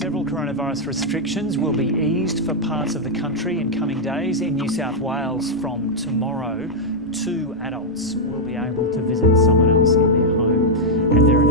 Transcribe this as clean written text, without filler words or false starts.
Several coronavirus restrictions will be eased for parts of the country in coming days. In New South Wales from tomorrow, 2 adults will be able to visit someone else in their home, and there are